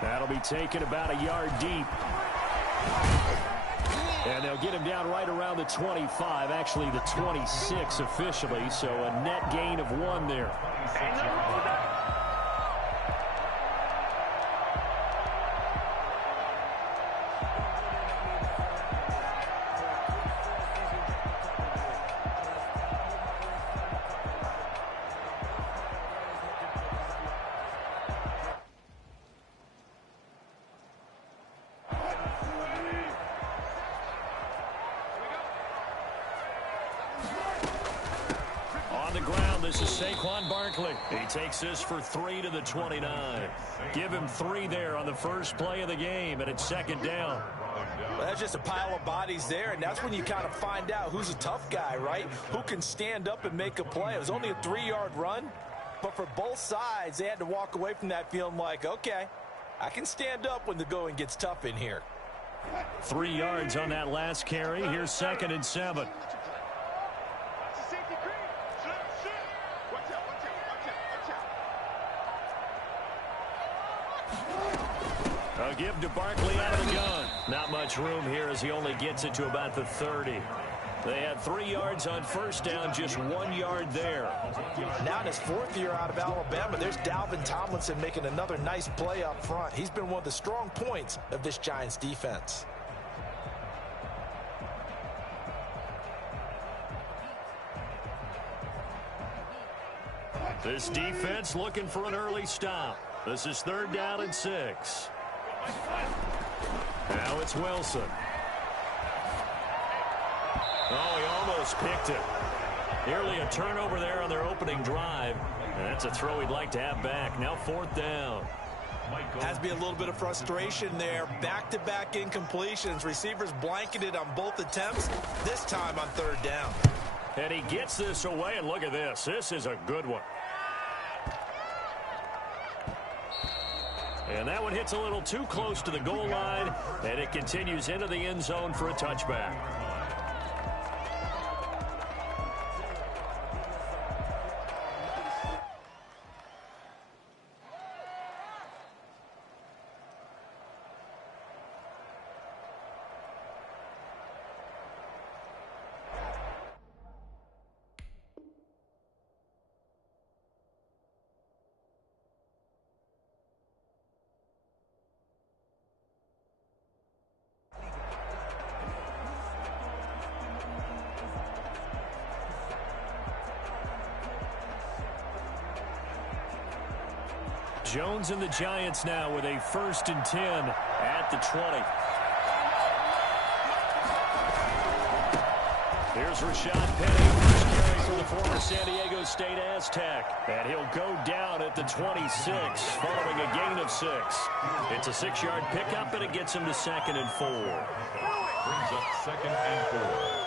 That'll be taken about a yard deep. And they'll get him down right around the 25, actually the 26 officially, so a net gain of 1 there. This is Saquon Barkley. He takes this for 3 to the 29. Give him 3 there on the first play of the game, and it's second down. Well, that's just a pile of bodies there, and that's when you kind of find out who's a tough guy, right? Who can stand up and make a play. It was only a 3-yard run, but for both sides, they had to walk away from that feeling like, okay, I can stand up when the going gets tough in here. 3 yards on that last carry. Here's 2nd and 7. A give to Barkley out of the gun. Not much room here as he only gets it to about the 30. They had 3 yards on first down, just 1 yard there. Now in his 4th year out of Alabama, there's Dalvin Tomlinson making another nice play up front. He's been one of the strong points of this Giants defense. This defense looking for an early stop. This is 3rd down and 6. Now it's Wilson. Oh, he almost picked it. Nearly a turnover there on their opening drive. And that's a throw he'd like to have back. Now 4th down. Has to be a little bit of frustration there. Back-to-back incompletions. Receivers blanketed on both attempts. This time on 3rd down. And he gets this away, and look at this. This is a good one. And that one hits a little too close to the goal line, and it continues into the end zone for a touchback. Jones and the Giants now with a 1st and 10 at the 20. Here's Rashad Penny, first carry for the former San Diego State Aztec. And he'll go down at the 26 following a gain of 6. It's a 6-yard pickup, and it gets him to 2nd and 4. Brings up 2nd and 4.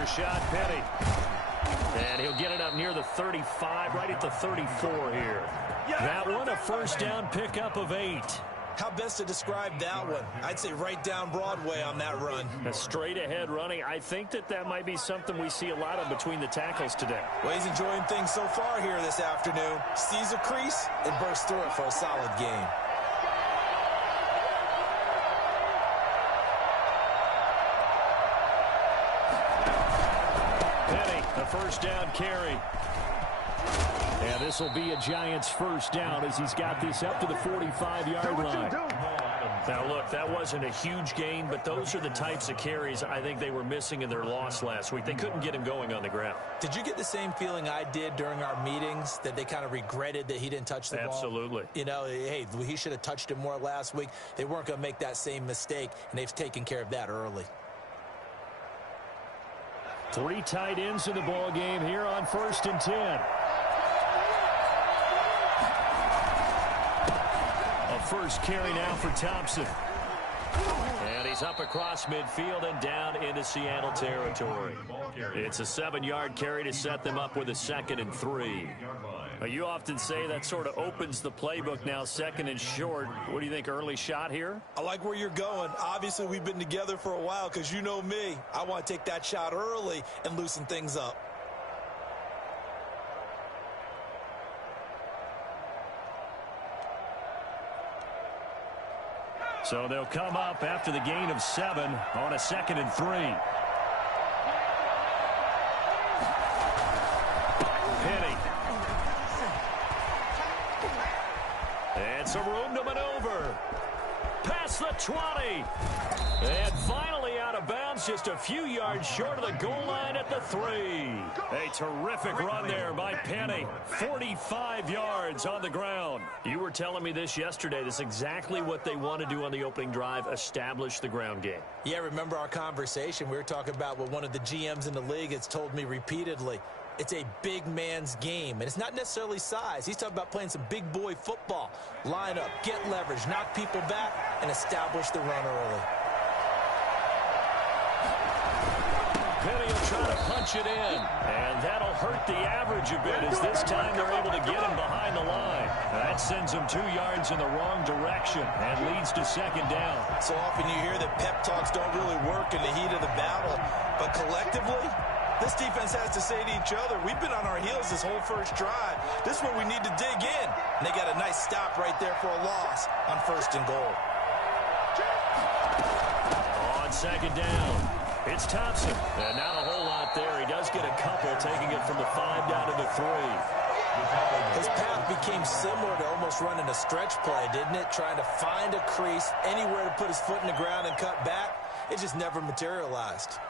Rashad Penny. And he'll get it up near the 35, right at the 34 here. That one, a 1st down pickup of 8. How best to describe that one? I'd say right down Broadway on that run. A straight-ahead running. I think that might be something we see a lot of between the tackles today. Well, he's enjoying things so far here this afternoon. Sees a crease and bursts through it for a solid game. A 1st down carry. And this will be a Giants 1st down as he's got this up to the 45-yard line. Now, look, that wasn't a huge gain, but those are the types of carries I think they were missing in their loss last week. They couldn't get him going on the ground. Did you get the same feeling I did during our meetings, that they kind of regretted that he didn't touch the ball? Absolutely. You know, hey, he should have touched it more last week. They weren't going to make that same mistake, and they've taken care of that early. 3 tight ends in the ball game here on 1st and 10. A first carry now for Thompson. And he's up across midfield and down into Seattle territory. It's a 7-yard carry to set them up with a 2nd and 3. You often say that sort of opens the playbook now, 2nd and short. What do you think, early shot here? I like where you're going. Obviously, we've been together for a while because you know me. I want to take that shot early and loosen things up. So they'll come up after the gain of 7 on a 2nd and 3. Penny. And some room to maneuver. Past the 20. And finally out of bounds, just a few yards short of the goal line at the 3. A terrific run there by Penny. 45 yards on the ground. You were telling me this yesterday. This is exactly what they want to do on the opening drive, establish the ground game. Yeah, remember our conversation? We were talking about what one of the GMs in the league has told me repeatedly. It's a big man's game, and it's not necessarily size. He's talking about playing some big boy football. Line up, get leverage, knock people back, and establish the run early. Penny will try to punch it in, and that'll hurt the average a bit as this time they're able to get him behind the line. That sends him 2 yards in the wrong direction and leads to 2nd down. So often you hear that pep talks don't really work in the heat of the battle, but collectively, this defense has to say to each other, we've been on our heels this whole first drive. This is where we need to dig in. And they got a nice stop right there for a loss on 1st and goal. On 2nd down, it's Thompson. And not a whole lot there. He does get a couple, taking it from the 5 down to the 3. His path became similar to almost running a stretch play, didn't it? Trying to find a crease, anywhere to put his foot in the ground and cut back. It just never materialized.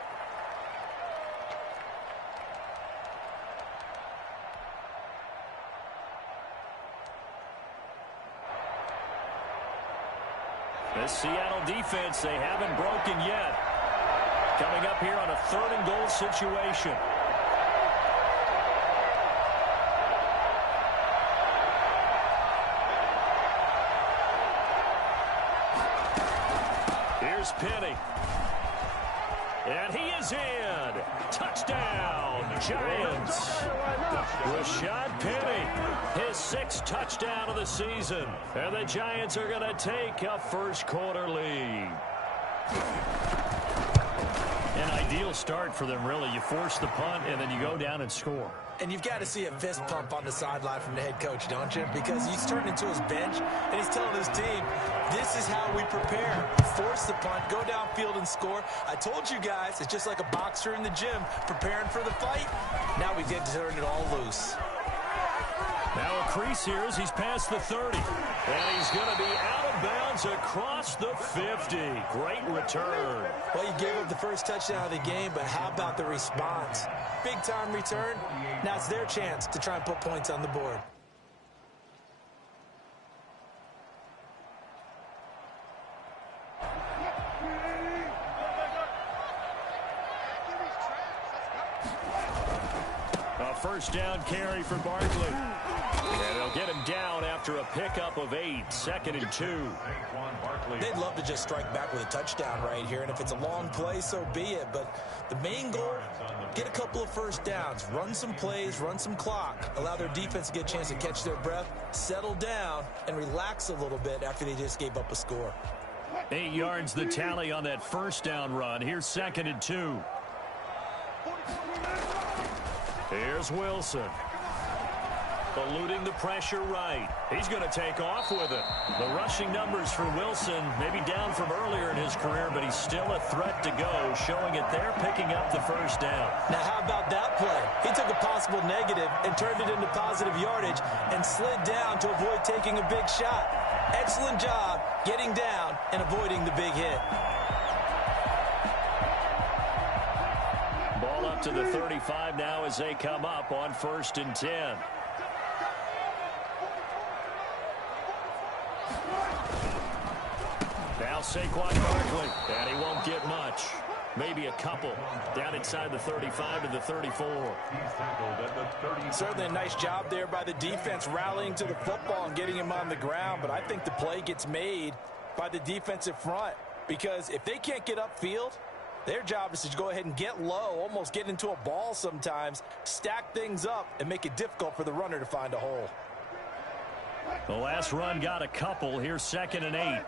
The Seattle defense, they haven't broken yet. Coming up here on a 3rd and goal situation. Here's Penny. And he is in. Touchdown, Giants. Rashad Penny, his 6th touchdown of the season. And the Giants are going to take a first-quarter lead. An ideal start for them, really. You force the punt, and then you go down and score. And you've got to see a fist pump on the sideline from the head coach, don't you? Because he's turned into his bench, and he's telling his team, this is how we prepare. Force the punt, go downfield and score. I told you guys, it's just like a boxer in the gym preparing for the fight. Now we get to turn it all loose. Now a crease here as he's past the 30. And he's going to be out of bounds across the 50. Great return. Well, you gave up the first touchdown of the game, but how about the response? Big-time return. Now it's their chance to try and put points on the board. A first down carry for Barkley. And they'll get him down after a pickup of 8, 2nd and 2. They'd love to just strike back with a touchdown right here, and if it's a long play, so be it. But the main goal, get a couple of first downs, run some plays, run some clock, allow their defense to get a chance to catch their breath, settle down, and relax a little bit after they just gave up a score. 8 yards the tally on that first down run. Here's 2nd and 2. Here's Wilson. Eluding the pressure right. He's going to take off with it. The rushing numbers for Wilson maybe down from earlier in his career, but he's still a threat to go, showing it there, picking up the first down. Now, how about that play? He took a possible negative and turned it into positive yardage and slid down to avoid taking a big shot. Excellent job getting down and avoiding the big hit. Ball up to the 35 now as they come up on 1st and 10. Now Saquon Barkley, and he won't get much. maybe a couple down inside the 35 to the 34. He's tackled at the 30. Certainly a nice job there by the defense rallying to the football and getting him on the ground, but I think the play gets made by the defensive front because if they can't get upfield, their job is to go ahead and get low, almost get into a ball sometimes, stack things up, and make it difficult for the runner to find a hole. The last run got a couple. Here's 2nd and 8.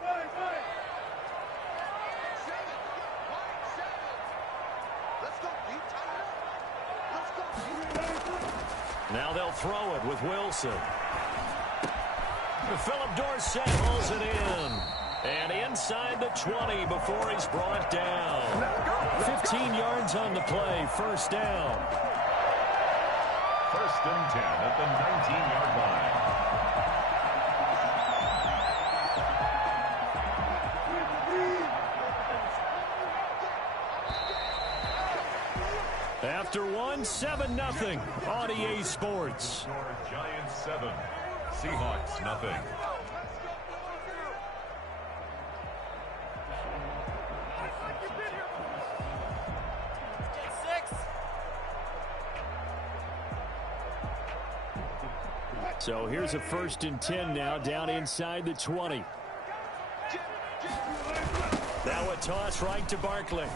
Now they'll throw it with Wilson. Philip Dorsett hauls it in. And inside the 20 before he's brought down. 15 yards on the play, 1st down. 1st and 10 at the 19-yard line. After one, 7-0 on EA Sports. Giants 7, Seahawks nothing. So here's a 1st and 10 now down inside the 20. Now a toss right to Barkley.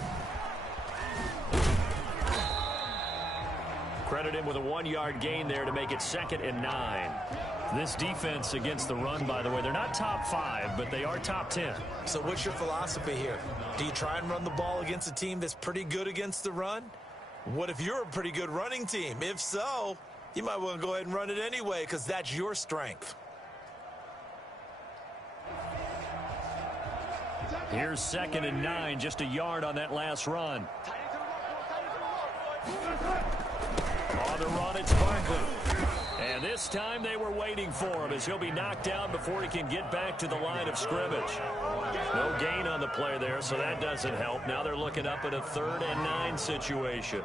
Credit him with a 1-yard gain there to make it 2nd and 9. This defense against the run, by the way, they're not top 5, but they are top 10. So what's your philosophy here? Do you try and run the ball against a team that's pretty good against the run? What if you're a pretty good running team? If so, you might want to go ahead and run it anyway because that's your strength. Here's 2nd and 9, just a yard on that last run. On the run, it's Barkley. And this time they were waiting for him as he'll be knocked down before he can get back to the line of scrimmage. No gain on the play there, so that doesn't help. Now they're looking up at a 3rd and 9 situation.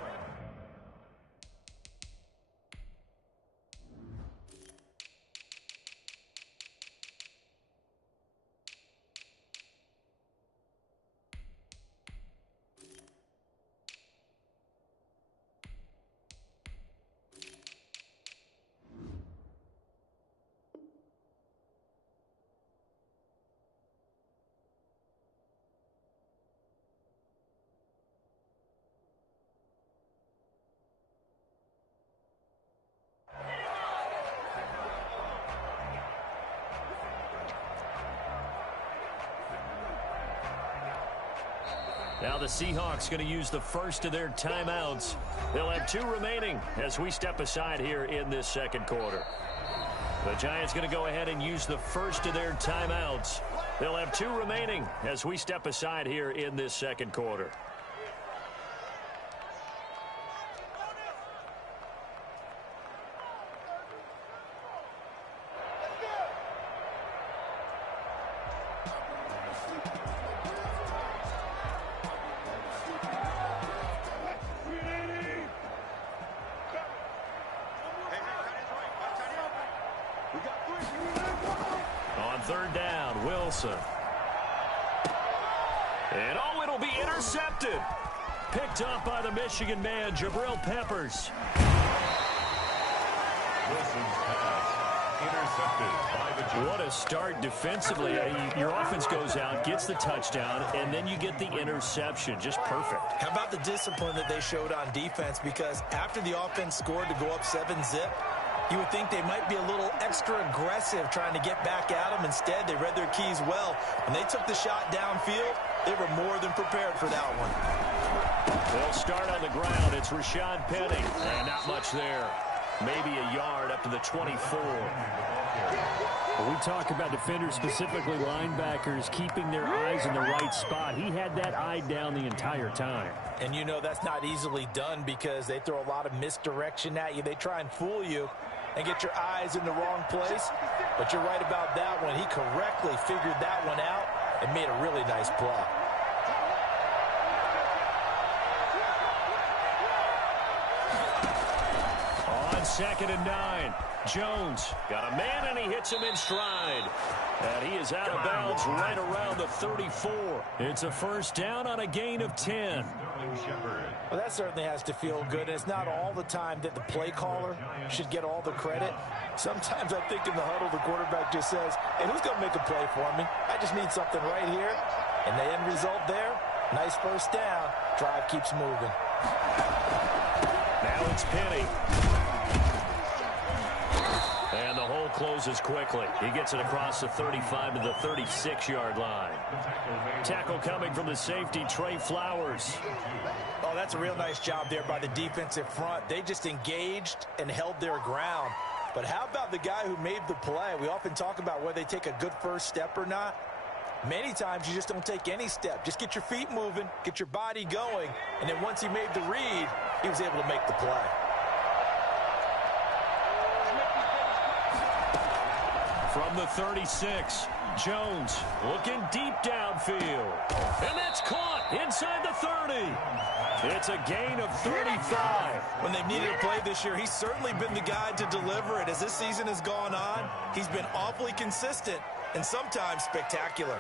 Now the Seahawks going to use the first of their timeouts. They'll have 2 remaining as we step aside here in this 2nd quarter. The Giants going to go ahead and use the first of their timeouts. They'll have 2 remaining as we step aside here in this 2nd quarter. On 3rd down, Wilson. And oh, it'll be intercepted. Picked up by the Michigan man, Jabril Peppers. Wilson's pass intercepted by the Giants. What a start defensively. Your offense goes out, gets the touchdown, and then you get the interception. Just perfect. How about the discipline that they showed on defense? Because after the offense scored to go up 7-zip, you would think they might be a little extra aggressive trying to get back at them. Instead, they read their keys well. When they took the shot downfield, they were more than prepared for that one. They'll start on the ground. It's Rashad Penny. And not much there. Maybe a yard up to the 24. When we talk about defenders, specifically linebackers, keeping their eyes in the right spot. He had that eye down the entire time. And you know that's not easily done because they throw a lot of misdirection at you. They try and fool you and get your eyes in the wrong place. But you're right about that one. He correctly figured that one out and made a really nice play. On On 2nd and 9, Jones got a man, and he hits him in stride. And he is out of bounds right around the 34. It's a first down on a gain of 10. Well, that certainly has to feel good. And it's not all the time that the play caller should get all the credit. Sometimes I think in the huddle, the quarterback just says, hey, who's going to make a play for me? I just need something right here. And the end result there, nice first down. Drive keeps moving. Now it's Penny. And the hole closes quickly. He gets it across the 35 to the 36-yard line. Tackle coming from the safety, Trey Flowers. Oh, that's a real nice job there by the defensive front. They just engaged and held their ground. But how about the guy who made the play? We often talk about whether they take a good first step or not. Many times you just don't take any step. Just get your feet moving, get your body going, and then once he made the read, he was able to make the play. From the 36, Jones looking deep downfield. And that's caught inside the 30. It's a gain of 35. When they've needed a play this year, he's certainly been the guy to deliver it. As this season has gone on, he's been awfully consistent and sometimes spectacular.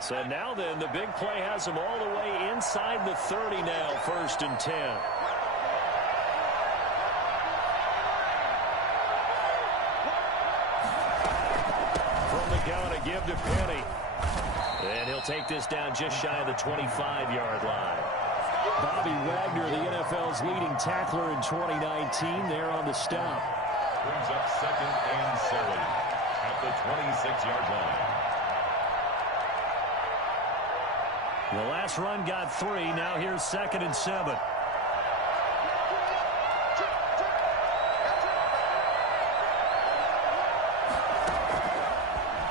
So now then, the big play has him all the way inside the 30 now, 1st and 10. From the gun, a give to Penny. And he'll take this down just shy of the 25-yard line. Bobby Wagner, the NFL's leading tackler in 2019, there on the stop. Brings up 2nd and 7 at the 26-yard line. The last run got 3. Now here's 2nd and 7.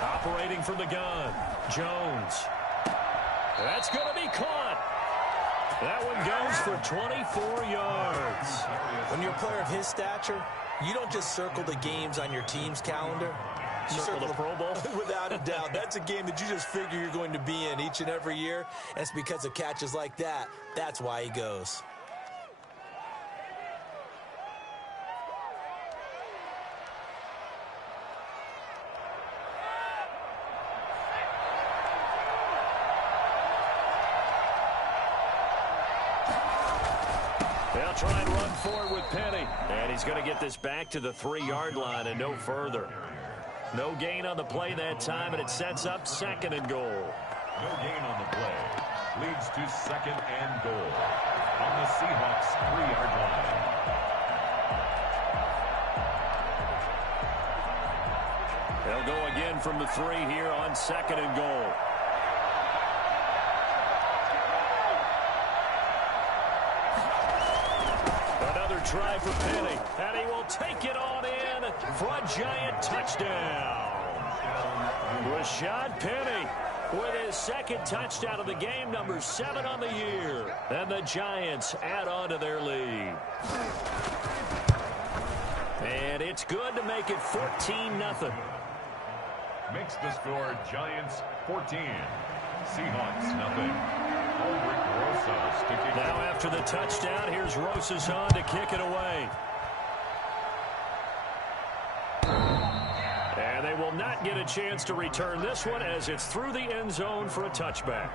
Operating from the gun, Jones. That's going to be caught. That one goes for 24 yards. When you're a player of his stature, you don't just circle the games on your team's calendar. You Circle the Pro Bowl? Without a doubt. That's a game that you just figure you're going to be in each and every year. And it's because of catches like that. That's why he goes. They'll try and run forward with Penny. And he's going to get this back to the 3-yard line and no further. No gain on the play that time, and it sets up 2nd and goal. No gain on the play. Leads to 2nd and goal on the Seahawks 3-yard line. They'll go again from the 3 here on 2nd and goal. Another try for Penny, and he will take it on in for a Giant touchdown. Rashad Penny with his 2nd touchdown of the game, number 7 on the year. And the Giants add on to their lead. And it's good to make it 14-0. Makes the score Giants 14. Seahawks nothing. Now after the touchdown, here's Rosas on to kick it away. And they will not get a chance to return this one as it's through the end zone for a touchback.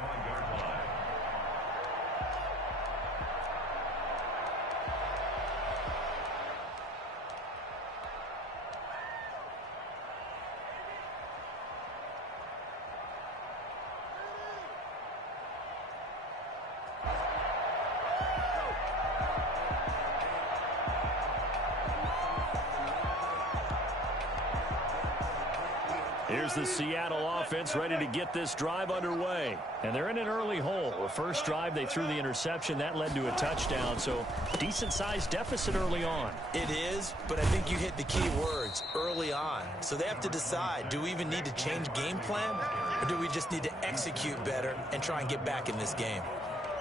Here's the Seattle offense ready to get this drive underway. And they're in an early hole. The first drive, they threw the interception. That led to a touchdown, so decent-sized deficit early on. It is, but I think you hit the key words, early on. So they have to decide, do we even need to change game plan, or do we just need to execute better and try and get back in this game?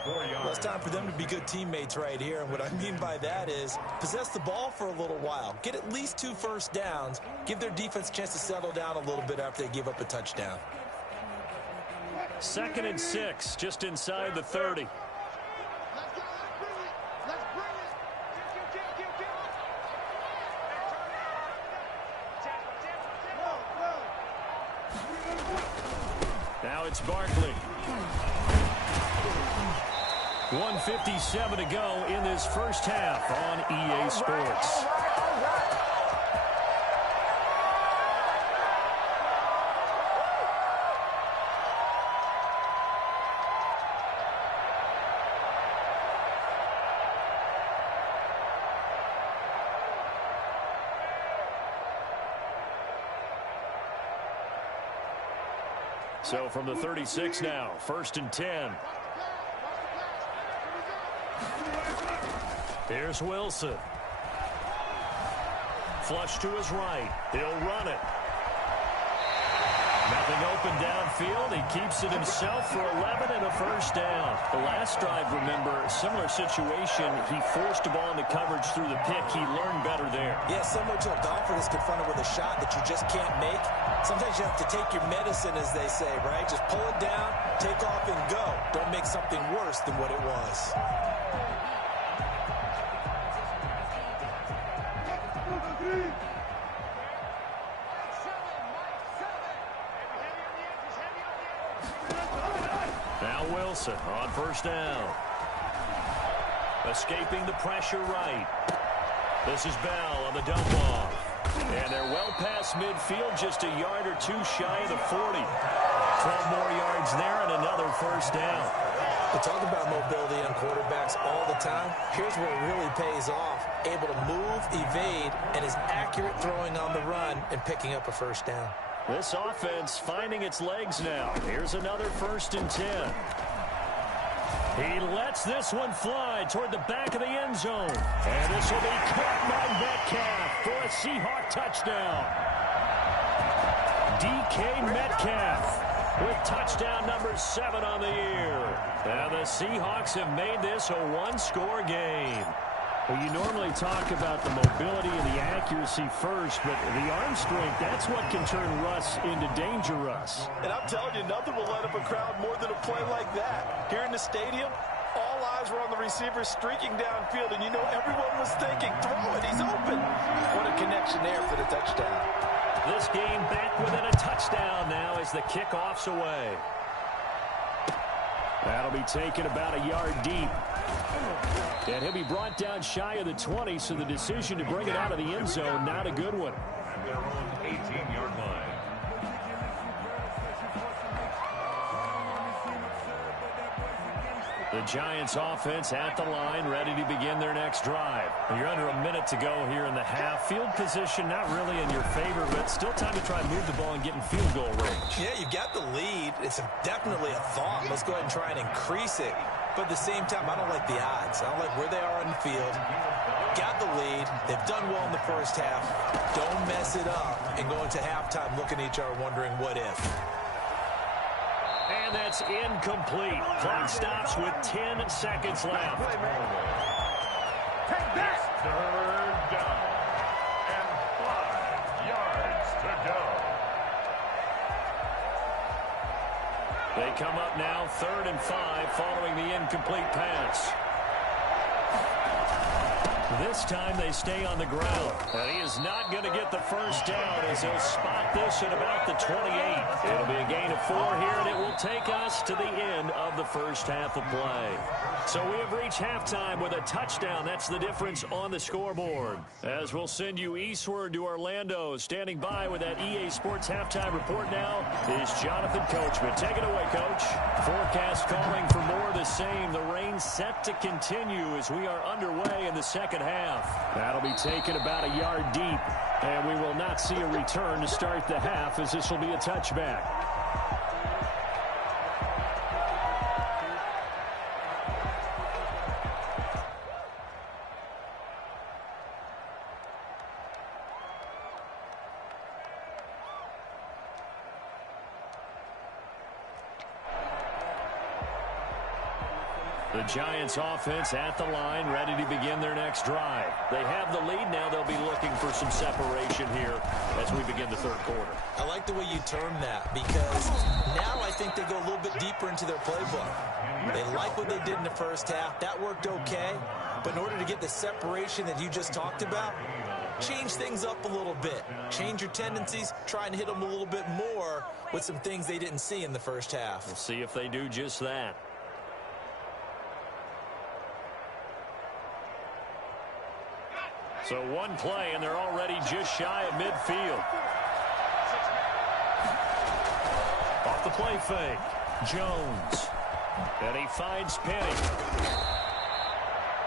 Well, it's time for them to be good teammates right here, and what I mean by that is possess the ball for a little while, get at least 2 first downs, give their defense a chance to settle down a little bit after they give up a touchdown. 2nd and 6, just inside the 30. it's Barkley. 1:57 to go in this first half on EA Sports. So from the 36 now, 1st and 10. Here's Wilson. Flush to his right. He'll run it. Nothing open downfield. He keeps it himself for 11 and a first down. The last drive, remember, similar situation. He forced the ball into coverage through the pick. He learned better there. Yeah, similar to a golfer that's confronted with a shot that you just can't make. Sometimes you have to take your medicine, as they say, right? Just pull it down, take off, and go. Don't make something worse than what it was. Now Wilson on first down. Escaping the pressure right. This is Bell on the dump off. And they're well past midfield, just a yard or two shy of the 40. 12 more yards there and another first down. We talk about mobility on quarterbacks all the time. Here's where it really pays off. Able to move, evade, and is accurate throwing on the run and picking up a first down. This offense finding its legs now. Here's another 1st and 10. He lets this one fly toward the back of the end zone. And this will be caught by Metcalf for a Seahawk touchdown. DK Metcalf with touchdown number 7 on the year. And the Seahawks have made this a one-score game. Well, you normally talk about the mobility and the accuracy first, but the arm strength, that's what can turn Russ into danger Russ. And I'm telling you, nothing will light up a crowd more than a play like that. Here in the stadium, all eyes were on the receiver streaking downfield, and you know everyone was thinking, throw it, he's open. What a connection there for the touchdown. This game back within a touchdown now as the kickoff's away. That'll be taken about a yard deep. And he'll be brought down shy of the 20, so the decision to bring it out of the end zone, not a good one. Their own 18-yard line. The Giants offense at the line, ready to begin their next drive. You're under a minute to go here in the half. Field position not really in your favor, but still time to try and move the ball and get in field goal range. Yeah, you got the lead. It's definitely a thought. Let's go ahead and try and increase it. But at the same time, I don't like the odds. I don't like where they are on the field. Got the lead. They've done well in the first half. Don't mess it up and go into halftime looking at each other wondering what if. And that's incomplete. Clock stops with 10 seconds left. Take that! 3rd down and 5 yards to go. They come up now 3rd and 5 following the incomplete pass. This time they stay on the ground. And he is not going to get the first down as he'll spot this at about the 28. It'll be a gain of 4 here, and it will take us to the end of the first half of play. So we have reached halftime with a touchdown. That's the difference on the scoreboard. As we'll send you eastward to Orlando. Standing by with that EA Sports halftime report now is Jonathan Coachman. Take it away, Coach. Forecast calling for more of the same. The rain set to continue as we are underway in the second half. That'll be taken about a yard deep, and we will not see a return to start the half as this will be a touchback. The Giants offense at the line, ready to begin their next drive. They have the lead now. They'll be looking for some separation here as we begin the third quarter. I like the way you term that because now I think they go a little bit deeper into their playbook. They like what they did in the first half. That worked okay. But in order to get the separation that you just talked about, change things up a little bit. Change your tendencies, try and hit them a little bit more with some things they didn't see in the first half. We'll see if they do just that. So one play, and they're already just shy of midfield. Off the play fake, Jones. And he finds Penny.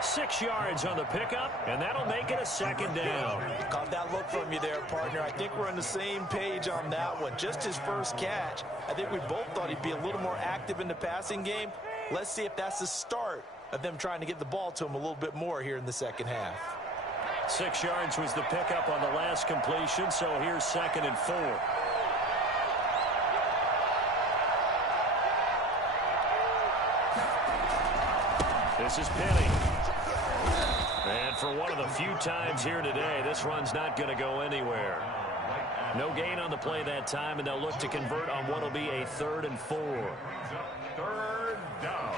6 yards on the pickup, and that'll make it a second down. Caught that look from you there, partner. I think we're on the same page on that one. Just his first catch. I think we both thought he'd be a little more active in the passing game. Let's see if that's the start of them trying to get the ball to him a little bit more here in the second half. 6 yards was the pickup on the last completion, so here's 2nd and 4. This is Penny. And for one of the few times here today, this run's not going to go anywhere. No gain on the play that time, and they'll look to convert on what will be a 3rd and 4. 3rd down.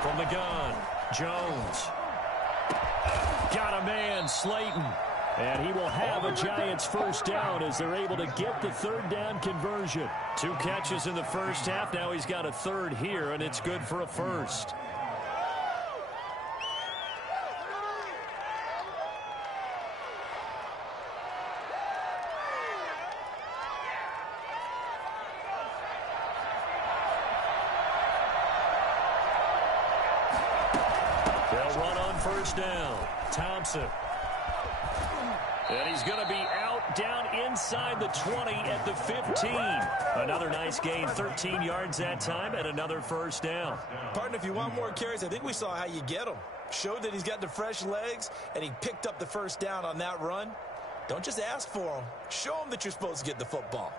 From the gun, Jones. Got a man, Slayton. And he will have a Giants first down as they're able to get the 3rd down conversion. 2 catches in the first half. Now he's got a 3rd here, and it's good for a first. They'll run on first down. Thompson. And he's going to be out down inside the 20 at the 15. Another nice gain, 13 yards that time, and another first down. Partner, if you want more carries, I think we saw how you get them. Showed that he's got the fresh legs, and he picked up the first down on that run. Don't just ask for them. Show them that you're supposed to get the football.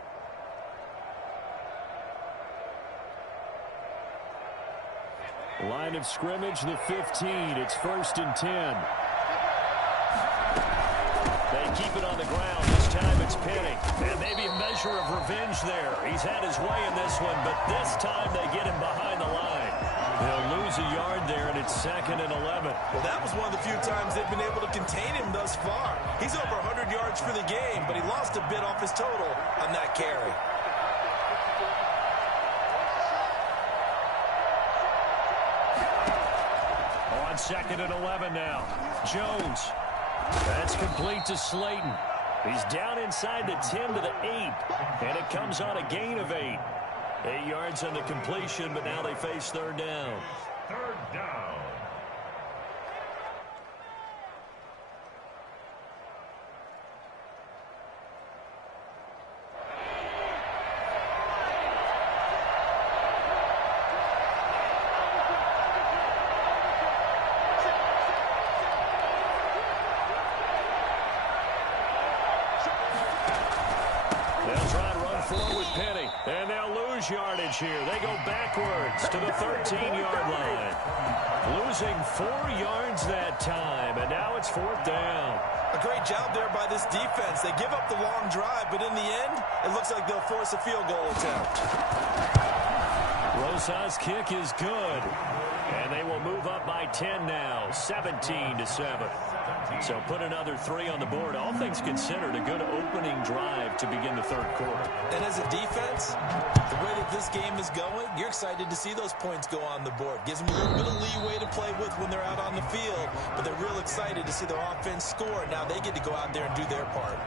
Line of scrimmage, the 15. It's 1st and 10. They keep it on the ground. This time it's Penny. And maybe a measure of revenge there. He's had his way in this one, but this time they get him behind the line. They'll lose a yard there, and it's 2nd and 11. Well, that was one of the few times they've been able to contain him thus far. He's over 100 yards for the game, but he lost a bit off his total on that carry. On 2nd and 11 now. Jones. That's complete to Slayton. He's down inside the 10 to the 8. And it comes on a gain of 8. 8 yards on the completion, but now they face 3rd down. 3rd down. Yardage here. They go backwards to the 13-yard line. Losing 4 yards that time, and now it's 4th down. A great job there by this defense. They give up the long drive, but in the end, it looks like they'll force a field goal attempt. Rosas' kick is good, and they will move up by 10 now, 17-7. So put another 3 on the board. All things considered, a good opening drive to begin the 3rd quarter. And as a defense, the way that this game is going, you're excited to see those points go on the board. Gives them a little bit of leeway to play with when they're out on the field, but they're real excited to see their offense score. Now they get to go out there and do their part.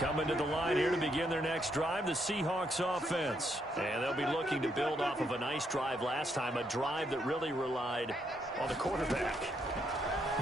Coming to the line here to begin their next drive, the Seahawks offense. And they'll be looking to build off of a nice drive last time, a drive that really relied on the quarterback.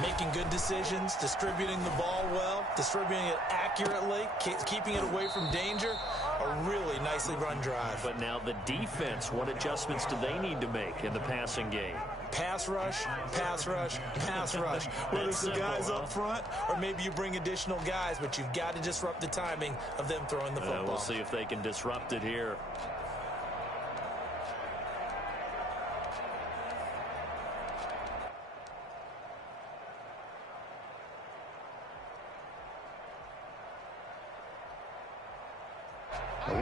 Making good decisions, distributing the ball well, distributing it accurately, keeping it away from danger. A really nicely run drive. But now the defense, what adjustments do they need to make in the passing game? Pass rush, pass rush, pass rush. Whether it's the guys up front or maybe you bring additional guys, but you've got to disrupt the timing of them throwing the football. We'll see if they can disrupt it here.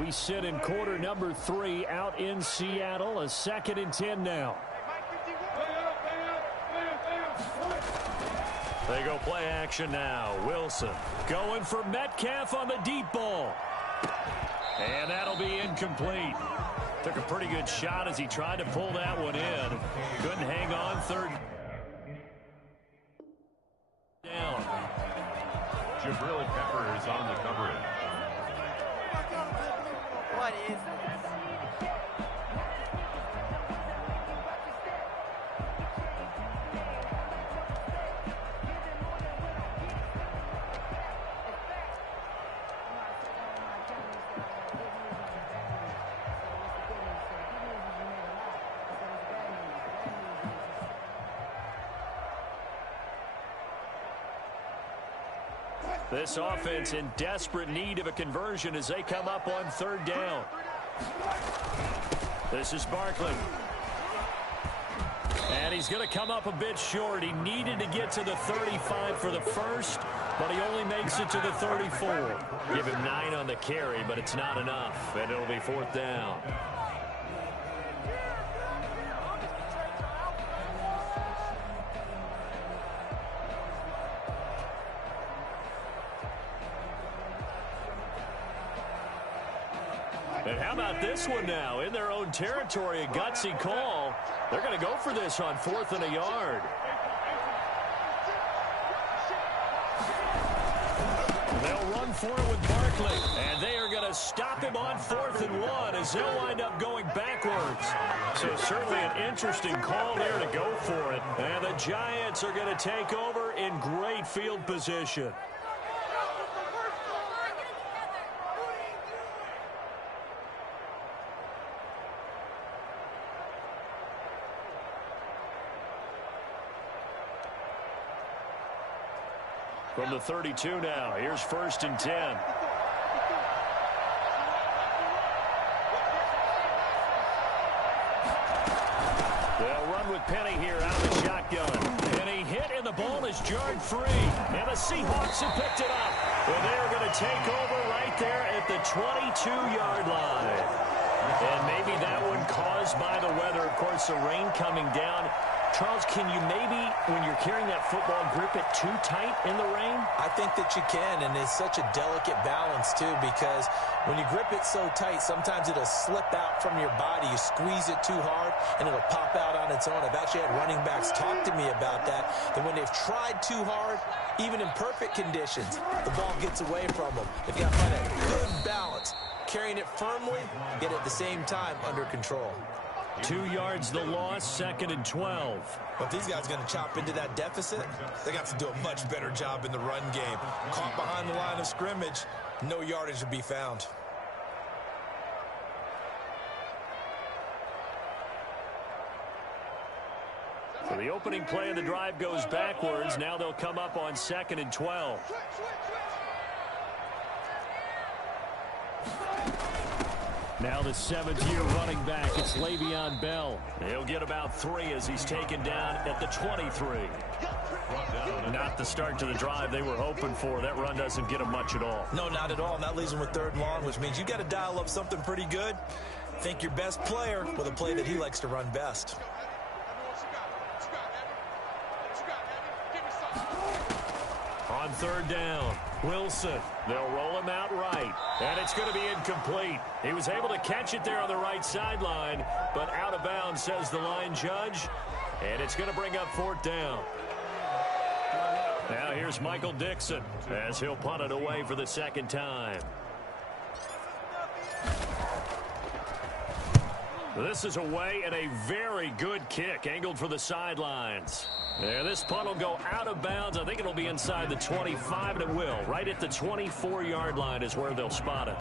We sit in quarter number 3 out in Seattle. A 2nd and 10 now. They go play action now. Wilson going for Metcalf on the deep ball. And that'll be incomplete. Took a pretty good shot as he tried to pull that one in. Couldn't hang on. 3rd down. Jabril Peppers on the coverage. What is This offense in desperate need of a conversion as they come up on 3rd down. This is Barkley. And he's going to come up a bit short. He needed to get to the 35 for the first, but he only makes it to the 34. Give him 9 on the carry, but it's not enough, and it'll be 4th down. And how about this one now? In their own territory, a gutsy call. They're going to go for this on 4th and a yard. They'll run for it with Barkley. And they are going to stop him on 4th and 1 as they'll wind up going backwards. So certainly an interesting call there to go for it. And the Giants are going to take over in great field position. From the 32 now, here's 1st and 10. They'll run with Penny here out of the shotgun. And he hit, and the ball is jarred free. And the Seahawks have picked it up. And they're going to take over right there at the 22-yard line. And maybe that one caused by the weather. Of course, the rain coming down. Charles, can you maybe, when you're carrying that football, grip it too tight in the rain? I think that you can, and it's such a delicate balance, too, because when you grip it so tight, sometimes it'll slip out from your body. You squeeze it too hard, and it'll pop out on its own. I've actually had running backs talk to me about that when they've tried too hard, even in perfect conditions, the ball gets away from them. They've got to find a good balance, carrying it firmly, yet at the same time under control. 2 yards the loss, 2nd and 12. But these guys are going to chop into that deficit. They got to do a much better job in the run game. Caught behind the line of scrimmage, no yardage to be found. So the opening play of the drive goes backwards. Now they'll come up on 2nd and 12. Now the 7th-year running back, it's Le'Veon Bell. He'll get about 3 as he's taken down at the 23. Not the start to the drive they were hoping for. That run doesn't get him much at all. No, not at all. And that leaves him with 3rd and long, which means you got to dial up something pretty good. Think your best player with a play that he likes to run best. On 3rd down, Wilson. They'll roll him out right, and it's going to be incomplete. He was able to catch it there on the right sideline, but out of bounds, says the line judge, and it's going to bring up 4th down. Now here's Michael Dixon as he'll punt it away for the second time. This is away and a very good kick angled for the sidelines. And this punt will go out of bounds. I think it'll be inside the 25, and it will. Right at the 24-yard line is where they'll spot it.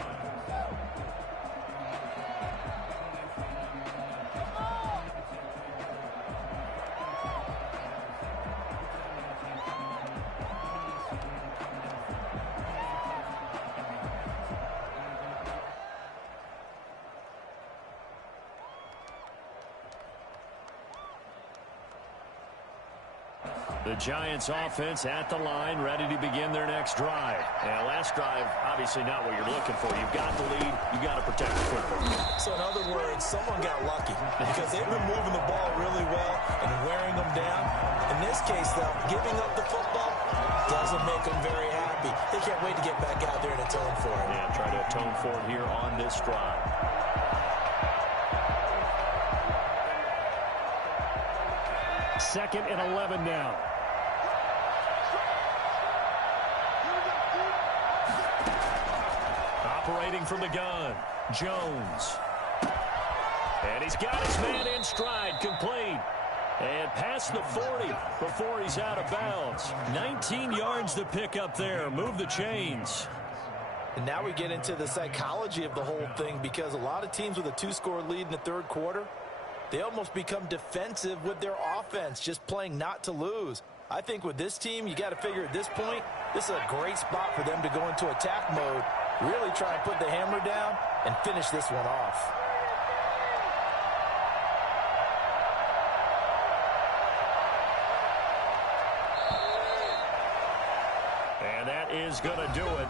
The Giants offense at the line, ready to begin their next drive. And last drive, obviously not what you're looking for. You've got the lead. You've got to protect the football. So in other words, someone got lucky because they've been moving the ball really well and wearing them down. In this case, though, giving up the football doesn't make them very happy. They can't wait to get back out there and atone for it. Yeah, try to atone for it here on this drive. Second and 11 now. Operating from the gun, Jones. And he's got his man in stride, complete. And past the 40 before he's out of bounds. 19 yards to pick up there. Move the chains. And now we get into the psychology of the whole thing, because a lot of teams with a 2-score lead in the third quarter, they almost become defensive with their offense, just playing not to lose. I think with this team, you got to figure at this point, this is a great spot for them to go into attack mode, really try and put the hammer down and finish this one off. And that is going to do it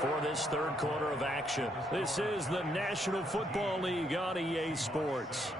for this third quarter of action. This is the National Football League on EA Sports.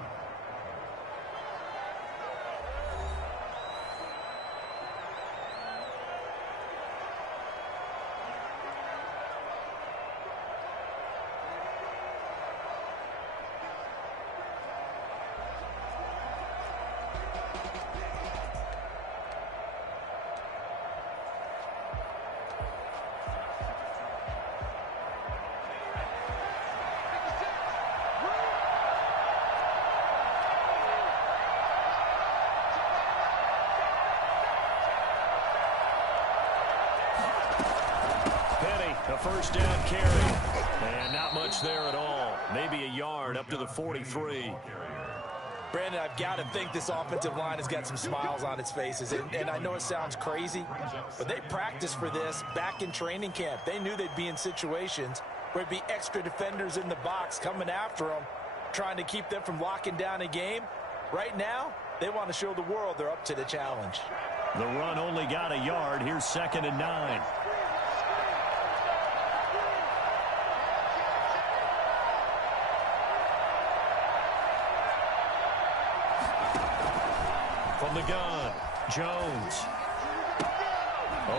A first down carry. And not much there at all. Maybe a yard up to the 43. Brandon, I've got to think this offensive line has got some smiles on its faces. And I know it sounds crazy, but they practiced for this back in training camp. They knew they'd be in situations where there'd be extra defenders in the box coming after them, trying to keep them from locking down a game. Right now, they want to show the world they're up to the challenge. The run only got a yard. Here's 2nd and 9. From the gun, Jones.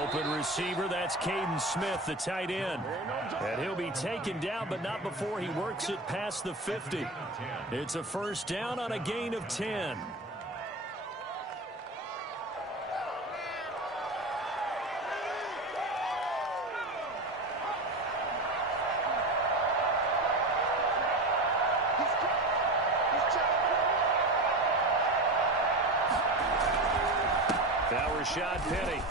Open receiver, that's Caden Smith, the tight end. And he'll be taken down, but not before he works it past the 50. It's a first down on a gain of 10. Rashad Penny.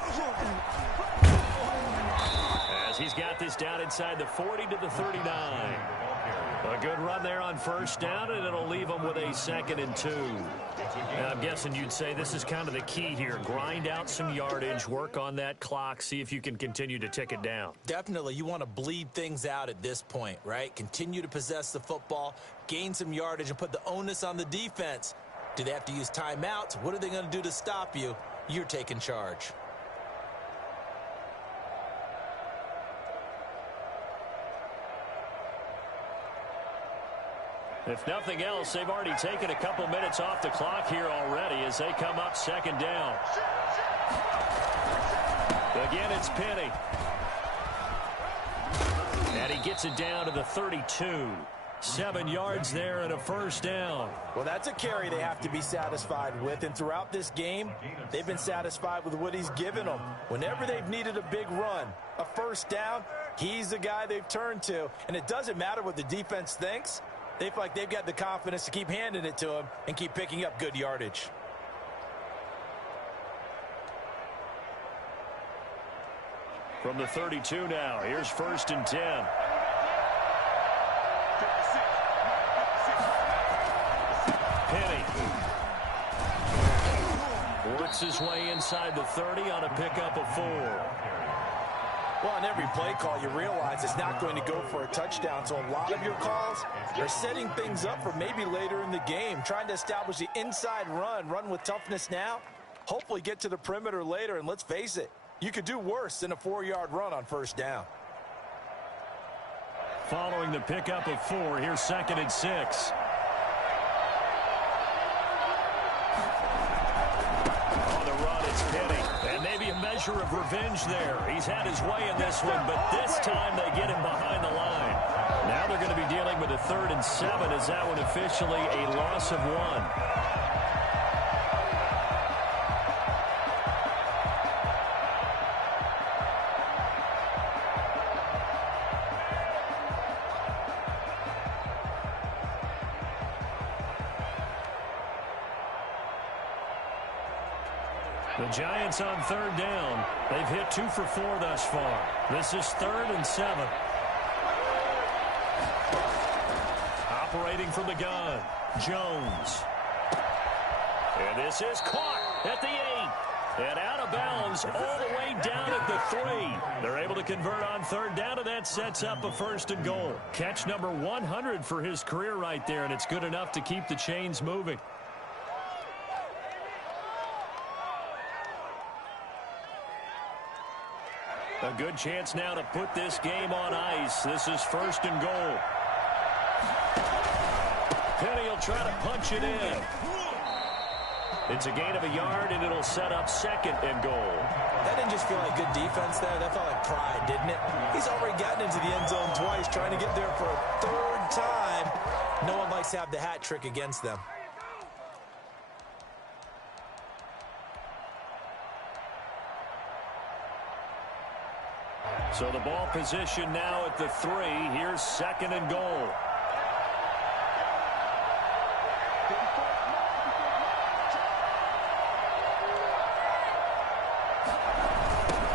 As he's got this down inside the 40 to the 39. A good run there on first down, and it'll leave them with a 2nd and 2. And I'm guessing you'd say this is kind of the key here. Grind out some yardage, work on that clock, see if you can continue to tick it down. Definitely. You want to bleed things out at this point, right? Continue to possess the football, gain some yardage, and put the onus on the defense. Do they have to use timeouts? What are they going to do to stop you? You're taking charge. If nothing else, they've already taken a couple minutes off the clock here already as they come up 2nd down. Again, it's Penny. And he gets it down to the 32. 7 yards there and a first down. Well, that's a carry they have to be satisfied with. And throughout this game, they've been satisfied with what he's given them. Whenever they've needed a big run, a first down, he's the guy they've turned to. And it doesn't matter what the defense thinks. They feel like they've got the confidence to keep handing it to him and keep picking up good yardage. From the 32 now, here's 1st and 10. Penny works his way inside the 30 on a pickup of 4. Well, on every play call, you realize it's not going to go for a touchdown. So a lot of your calls are setting things up for maybe later in the game, trying to establish the inside run with toughness now, hopefully get to the perimeter later. And let's face it, you could do worse than a 4-yard run on first down. Following the pickup of 4, here's 2nd and 6. On the run, it's Penny. And maybe a measure of revenge there. He's had his way in this one, but this time they get him behind the line. Now they're going to be dealing with a 3rd and 7 as that one officially a loss of 1. The Giants on 3rd down. They've hit 2 for 4 thus far. This is 3rd and 7. Operating from the gun, Jones. And this is caught at the 8. And out of bounds all the way down at the 3. They're able to convert on 3rd down, and that sets up a 1st and goal. Catch number 100 for his career right there, and it's good enough to keep the chains moving. A good chance now to put this game on ice. This is 1st and goal. Penny will try to punch it in. It's a gain of a yard, and it'll set up 2nd and goal. That didn't just feel like good defense there. That felt like pride, didn't it? He's already gotten into the end zone twice, trying to get there for a 3rd time. No one likes to have the hat trick against them. So the ball position now at the 3. Here's 2nd and goal.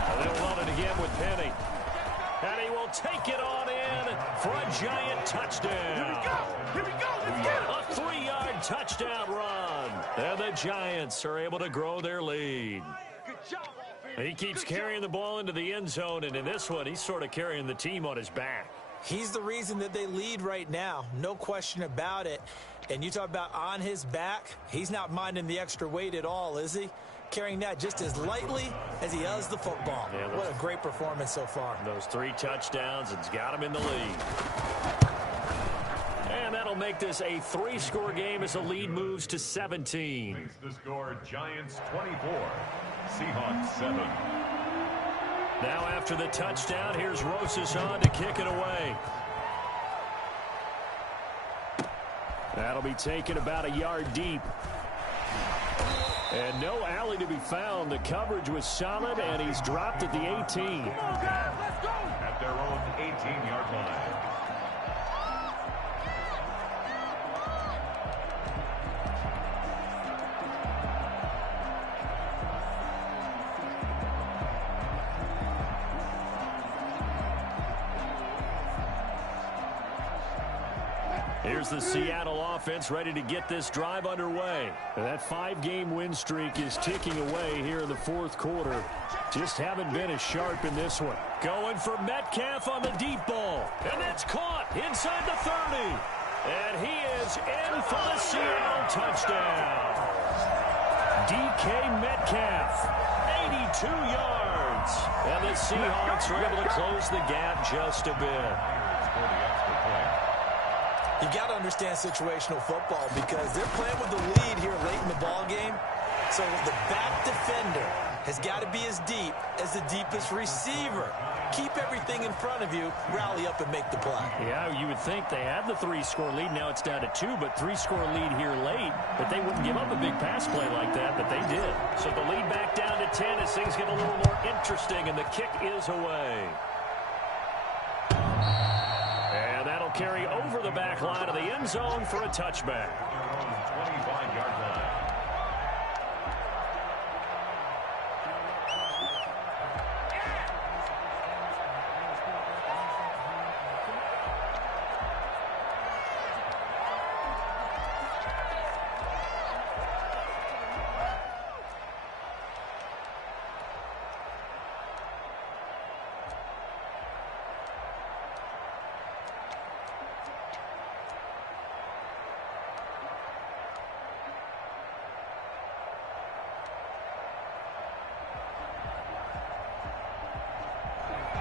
And they'll run it again with Penny. And he will take it on in for a giant touchdown. Here we go. Here we go. Let's get it. A 3-yard touchdown run. And the Giants are able to grow their lead. Good job. He keeps carrying the ball into the end zone, and in this one, he's sort of carrying the team on his back. He's the reason that they lead right now. No question about it. And you talk about on his back, he's not minding the extra weight at all, is he? Carrying that just as lightly as he does the football. Yeah, what a great performance so far. Those 3 touchdowns, it's got him in the lead. And that'll make this a 3-score game as the lead moves to 17. Makes the score Giants 24, Seahawks 7. Now after the touchdown, here's Rosas on to kick it away. That'll be taken about a yard deep. And no alley to be found. The coverage was solid, and he's dropped at the 18. Come on, guys, let's go. At their own 18-yard line. Here's the Seattle offense ready to get this drive underway. And that 5-game win streak is ticking away here in the 4th quarter. Just haven't been as sharp in this one. Going for Metcalf on the deep ball. And that's caught inside the 30. And he is in for the Seattle touchdown. DK Metcalf, 82 yards. And the Seahawks are able to close the gap just a bit. You got to understand situational football because they're playing with the lead here late in the ball game. So the back defender has got to be as deep as the deepest receiver. Keep everything in front of you, rally up and make the play. Yeah, you would think they had the 3-score lead. Now it's down to 2, but 3-score lead here late. But they wouldn't give up a big pass play like that, but they did. So the lead back down to 10 as things get a little more interesting, and the kick is away. And that'll carry over the back line of the end zone for a touchback. 25-yard line.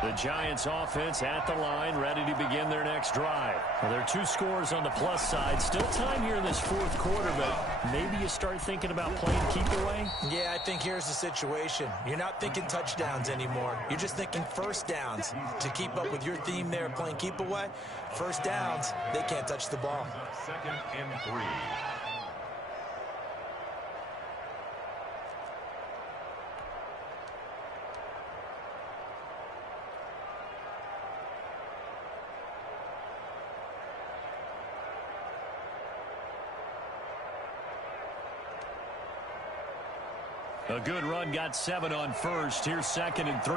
The Giants offense at the line, ready to begin their next drive. Well, there are 2 scores on the plus side. Still time here in this 4th quarter, but maybe you start thinking about playing keep away? Yeah, I think here's the situation. You're not thinking touchdowns anymore. You're just thinking first downs. To keep up with your theme there, playing keep away, first downs, they can't touch the ball. 2nd and 3. A good run, got 7 on first. Here's 2nd and 3.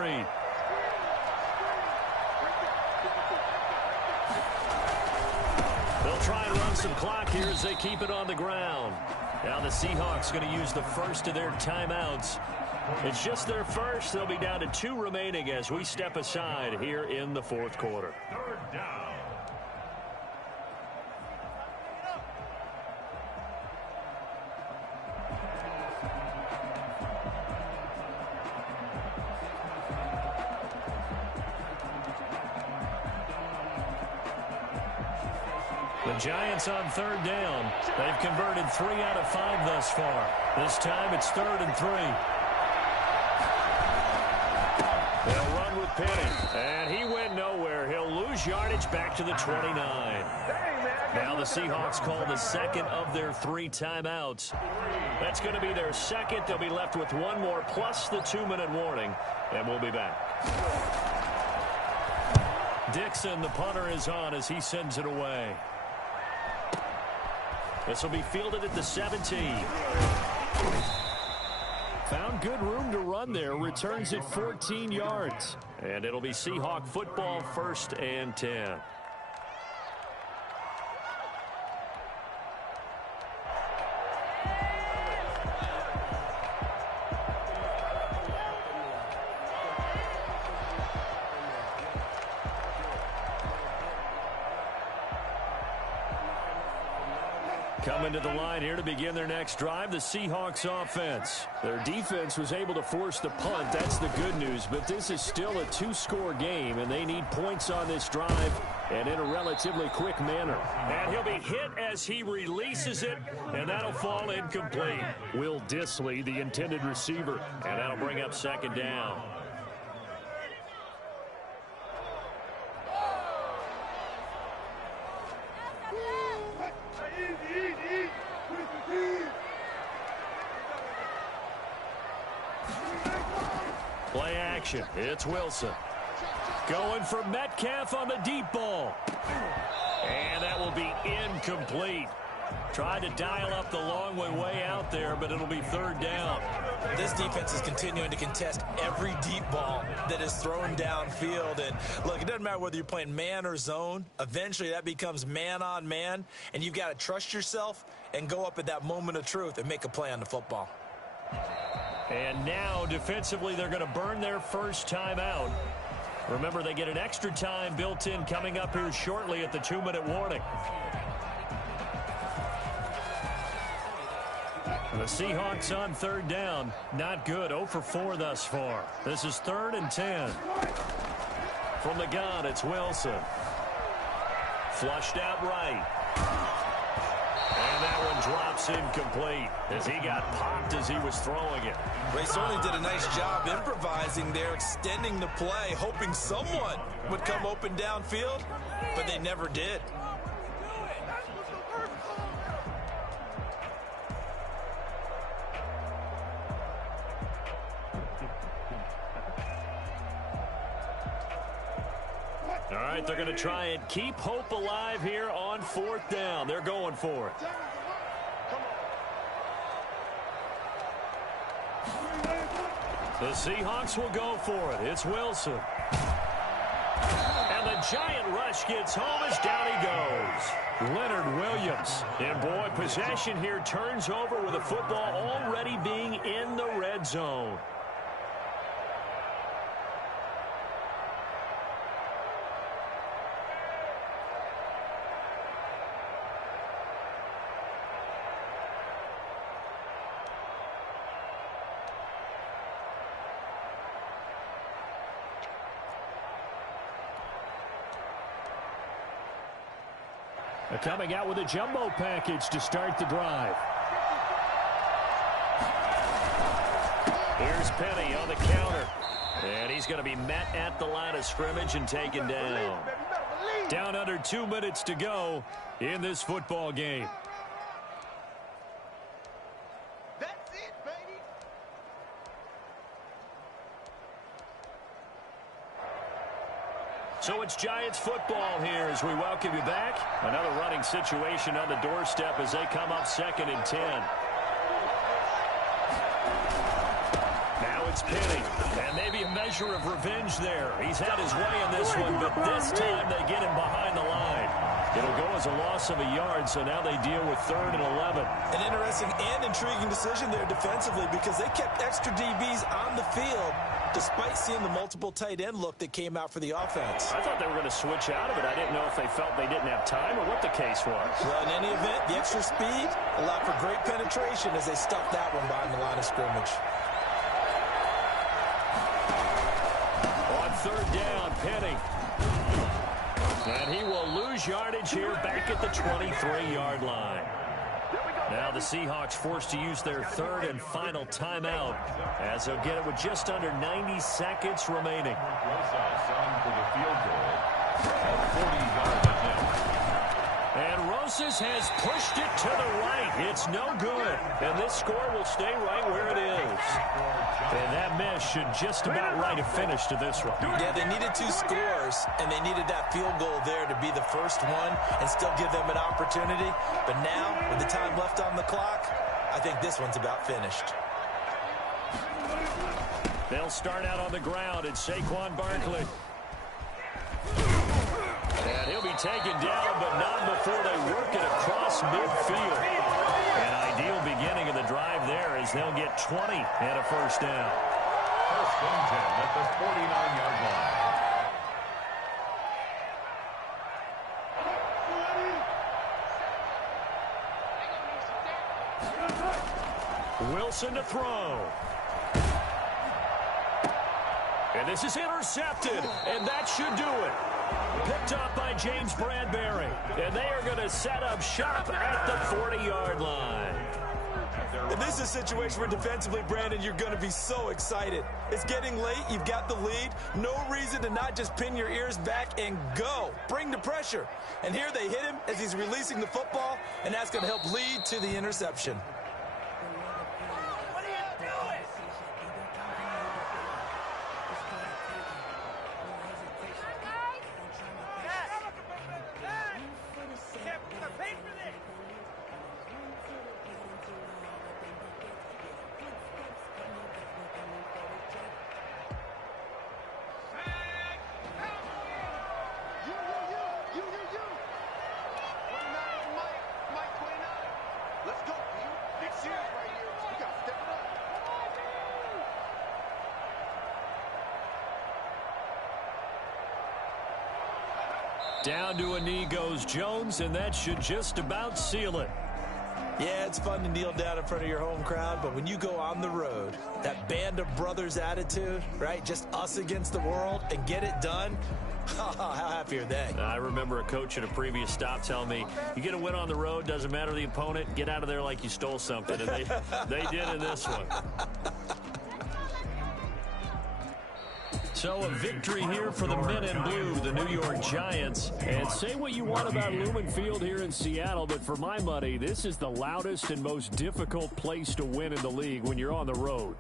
They'll try and run some clock here as they keep it on the ground. Now the Seahawks going to use the first of their timeouts. It's just their first. They'll be down to 2 remaining as we step aside here in the 4th quarter. 3rd down. The Giants on 3rd down. They've converted 3 out of 5 thus far. This time it's 3rd and 3. They'll run with Penny. And he went nowhere. He'll lose yardage back to the 29. Now the Seahawks call the 2nd of their 3 timeouts. That's going to be their 2nd. They'll be left with 1 more plus the 2-minute warning. And we'll be back. Dixon, the punter, is on as he sends it away. This will be fielded at the 17. Found good room to run there. Returns it 14 yards. And it'll be Seahawk football, 1st and 10. Coming to the line here to begin their next drive, the Seahawks offense. Their defense was able to force the punt. That's the good news, but this is still a 2-score game, and they need points on this drive and in a relatively quick manner. And he'll be hit as he releases it, and that'll fall incomplete. Will Dissly, the intended receiver, and that'll bring up 2nd down. Play action. It's Wilson. Going for Metcalf on the deep ball. And that will be incomplete. Tried to dial up the long way out there, but it'll be 3rd down. This defense is continuing to contest every deep ball that is thrown downfield. And look, it doesn't matter whether you're playing man or zone. Eventually that becomes man on man, and you've got to trust yourself and go up at that moment of truth and make a play on the football. And now, defensively, they're going to burn their first timeout. Remember, they get an extra time built in coming up here shortly at the 2-minute warning. The Seahawks on 3rd down. Not good. 0 for 4 thus far. This is 3rd and 10. From the gun, it's Wilson. Flushed out right. And that one drops incomplete as he got popped as he was throwing it. They certainly did a nice job improvising there, extending the play, hoping someone would come open downfield, but they never did. All right, they're going to try and keep hope alive here on 4th down. They're going for it. The Seahawks will go for it. It's Wilson. And the giant rush gets home as down he goes. Leonard Williams. And boy, possession here turns over with the football already being in the red zone. Coming out with a jumbo package to start the drive. Here's Penny on the counter. And he's going to be met at the line of scrimmage and taken down. Down under 2 minutes to go in this football game. That's it, baby. So it's Giants football here as we welcome you back. Another running situation on the doorstep as they come up 2nd and 10. Now it's Penny. And maybe a measure of revenge there. He's had his way in this one, but this time they get him behind the line. It'll go as a loss of a yard, so now they deal with 3rd and 11. An interesting and intriguing decision there defensively because they kept extra DBs on the field despite seeing the multiple tight end look that came out for the offense. I thought they were going to switch out of it. I didn't know if they felt they didn't have time or what the case was. Well, in any event, the extra speed allowed for great penetration as they stuffed that one behind the line of scrimmage. On 3rd down, Penny. And he will lose yardage here back at the 23-yard line. Now the Seahawks forced to use their 3rd and final timeout as they'll get it with just under 90 seconds remaining. For the field goal at 40 yards. And Rosas has pushed it to the right. It's no good. And this score will stay right where it is. And that miss should just about right a finish to this one. Yeah, they needed 2 scores, and they needed that field goal there to be the first one and still give them an opportunity. But now, with the time left on the clock, I think this one's about finished. They'll start out on the ground at Saquon Barkley. And he'll be taken down, but not before they work it across midfield. An ideal beginning of the drive there as they'll get 20 and a first down. First and 10 at the 49-yard line. Wilson to throw. And this is intercepted, and that should do it. Picked up by James Bradbury. And they are going to set up shop at the 40-yard line. And this is a situation where defensively, Brandon, you're going to be so excited. It's getting late. You've got the lead. No reason to not just pin your ears back and go. Bring the pressure. And here they hit him as he's releasing the football, and that's going to help lead to the interception. Down to a knee goes Jones, and that should just about seal it. Yeah, it's fun to kneel down in front of your home crowd, but when you go on the road, that band of brothers attitude, right, just us against the world and get it done, How happy are they? I remember a coach at a previous stop telling me, you get a win on the road, doesn't matter the opponent, get out of there like you stole something. And they did in this one. So a victory here for the men in blue, the New York Giants. And say what you want about Lumen Field here in Seattle, but for my money, this is the loudest and most difficult place to win in the league when you're on the road.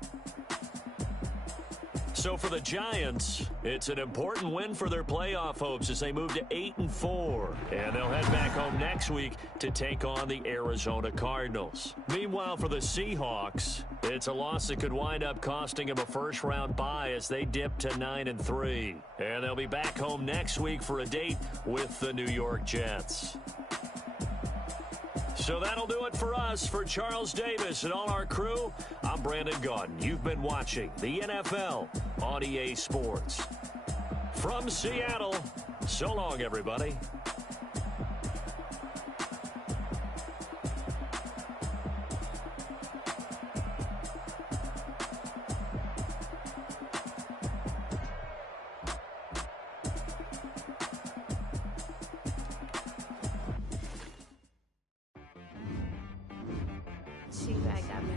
So for the Giants, it's an important win for their playoff hopes as they move to 8-4. And they'll head back home next week to take on the Arizona Cardinals. Meanwhile, for the Seahawks, it's a loss that could wind up costing them a first-round bye as they dip to 9-3. And they'll be back home next week for a date with the New York Jets. So that'll do it for us. For Charles Davis and all our crew, I'm Brandon Gaudin. You've been watching the NFL on EA Sports. From Seattle, so long, everybody. She back got me.